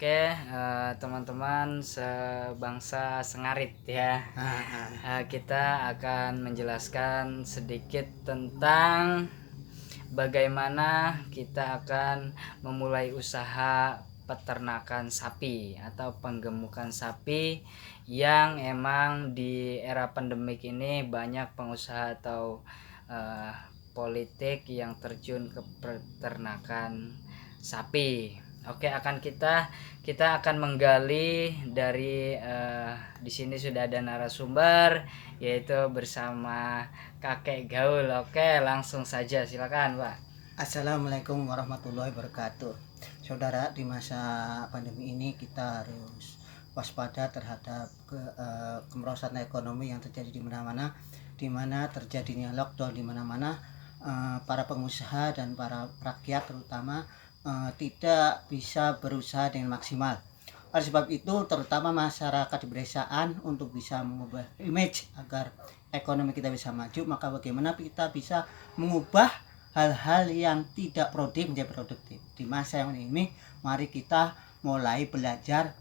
Oke, teman-teman sebangsa Sengarit ya. Kita akan menjelaskan sedikit tentang bagaimana kita akan memulai usaha peternakan sapi atau penggemukan sapi yang emang di era pandemik ini banyak pengusaha atau politik yang terjun ke peternakan sapi. Oke, kita akan menggali dari di sini sudah ada narasumber yaitu bersama Kakek Gaul. Oke, langsung saja silakan, Pak. Assalamualaikum warahmatullahi wabarakatuh. Saudara, di masa pandemi ini kita harus waspada terhadap kemerosotan ekonomi yang terjadi di mana-mana, di mana terjadinya lockdown di mana-mana. Para pengusaha dan para rakyat terutama tidak bisa berusaha dengan maksimal. Oleh sebab itu, terutama masyarakat di pedesaan untuk bisa mengubah image agar ekonomi kita bisa maju, maka bagaimana kita bisa mengubah hal-hal yang tidak produktif menjadi produktif. Di masa yang ini, mari kita mulai belajar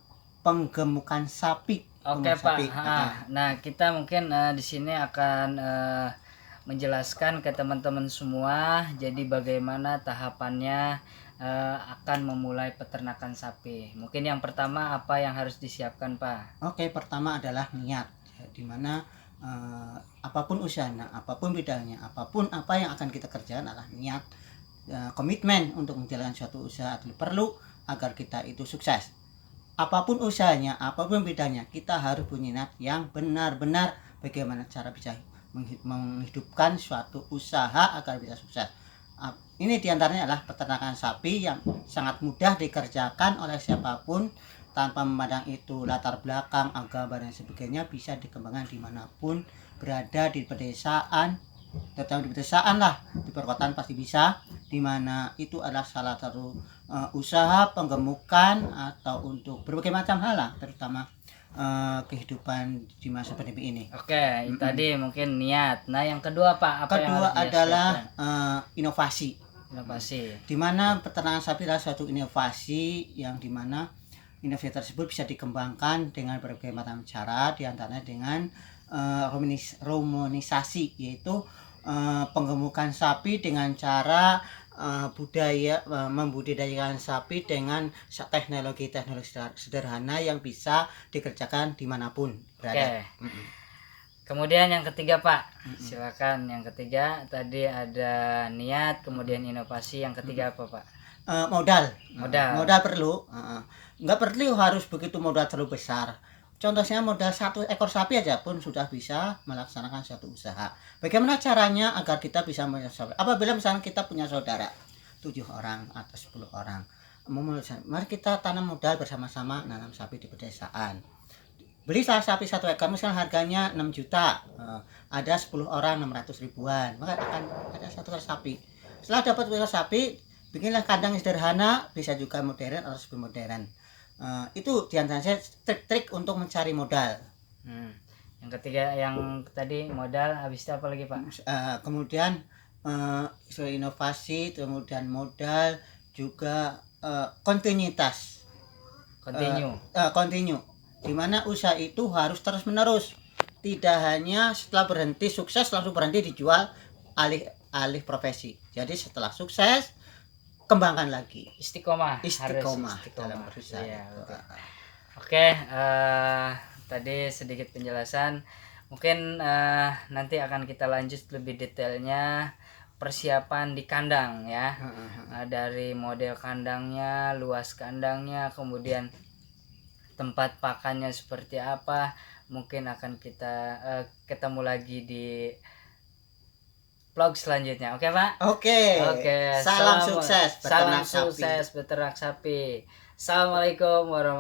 penggemukan sapi. Oke, Pak. Nah, kita mungkin di sini akan menjelaskan ke teman-teman semua. Jadi bagaimana tahapannya akan memulai peternakan sapi. Mungkin yang pertama apa yang harus disiapkan, Pak? Oke, pertama adalah niat, di mana apapun usahanya, apapun bidangnya, apapun apa yang akan kita kerjakan adalah niat, komitmen untuk menjalankan suatu usaha perlu agar kita itu sukses. Apapun usahanya, apapun bidangnya, kita harus punya niat yang benar-benar bagaimana cara bisa menghidupkan suatu usaha agar bisa sukses. Ini diantaranya adalah peternakan sapi yang sangat mudah dikerjakan oleh siapapun tanpa memandang itu latar belakang, agama dan sebagainya, bisa dikembangkan dimanapun berada di pedesaan, terutama di pedesaan lah, di perkotaan pasti bisa, dimana itu adalah salah satu usaha penggemukan atau untuk berbagai macam hal lah, terutama kehidupan di masa pandemi ini. Oke, tadi mungkin niat. Nah, yang kedua, Pak, apa yang Kedua harus adalah inovasi. Dimana peternakan sapi adalah suatu inovasi yang dimana inovasi tersebut bisa dikembangkan dengan berbagai macam cara, diantaranya dengan romonisasi, yaitu penggemukan sapi dengan cara membudidayakan sapi dengan teknologi sederhana yang bisa dikerjakan dimanapun berada. Kemudian yang ketiga, Pak, silakan. Yang ketiga tadi ada niat, kemudian inovasi. Yang ketiga apa, Pak? Modal perlu. Nggak perlu harus begitu modal terlalu besar. Contohnya modal 1 ekor sapi aja pun sudah bisa melaksanakan suatu usaha. Bagaimana caranya agar kita bisa menyesuaikan? Apabila misalnya kita punya saudara 7 orang atau 10 orang, mari kita tanam modal bersama-sama nanam sapi di pedesaan. Beli sapi 1 ekor misalnya harganya 6 juta, ada 10 orang 600 ribuan, maka akan ada 1 ekor sapi. Setelah dapat 1 ekor sapi, bikinlah kandang sederhana, bisa juga modern atau lebih modern. Itu diantaranya trik-trik untuk mencari modal. Yang ketiga, yang tadi modal, habis itu apa lagi, Pak? Kemudian inovasi, kemudian modal, juga kontinuitas. Kontinu. Di mana usaha itu harus terus menerus, tidak hanya setelah berhenti sukses langsung berhenti dijual, alih profesi. Jadi setelah sukses kembangkan lagi, istiqomah dalam berusaha. Oke, tadi sedikit penjelasan. Mungkin nanti akan kita lanjut lebih detailnya persiapan di kandang ya. Dari model kandangnya, luas kandangnya, kemudian tempat pakannya seperti apa, mungkin akan kita ketemu lagi di vlog selanjutnya. Oke, Pak? Oke. Salam sukses beternak sapi. Assalamualaikum warahmatullahi wabarakatuh.